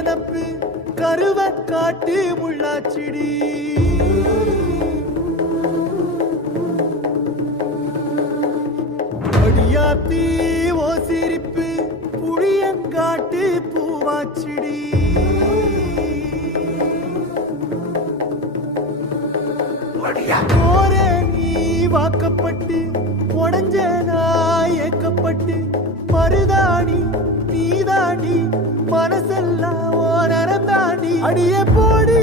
நப்பு கருவ காட்டு முள்ளாச்சிடி அடியாத்தி ஓ சிரிப்பு புளியங்காட்டு பூவாச்சிடி போற நீ வாக்கப்பட்டு உடஞ்ச நாய் ஏக்கப்பட்டு மருதாணி நீதாண்டி மனசெல்லாம் ஓ நரந்தாண்டி அடிய போடி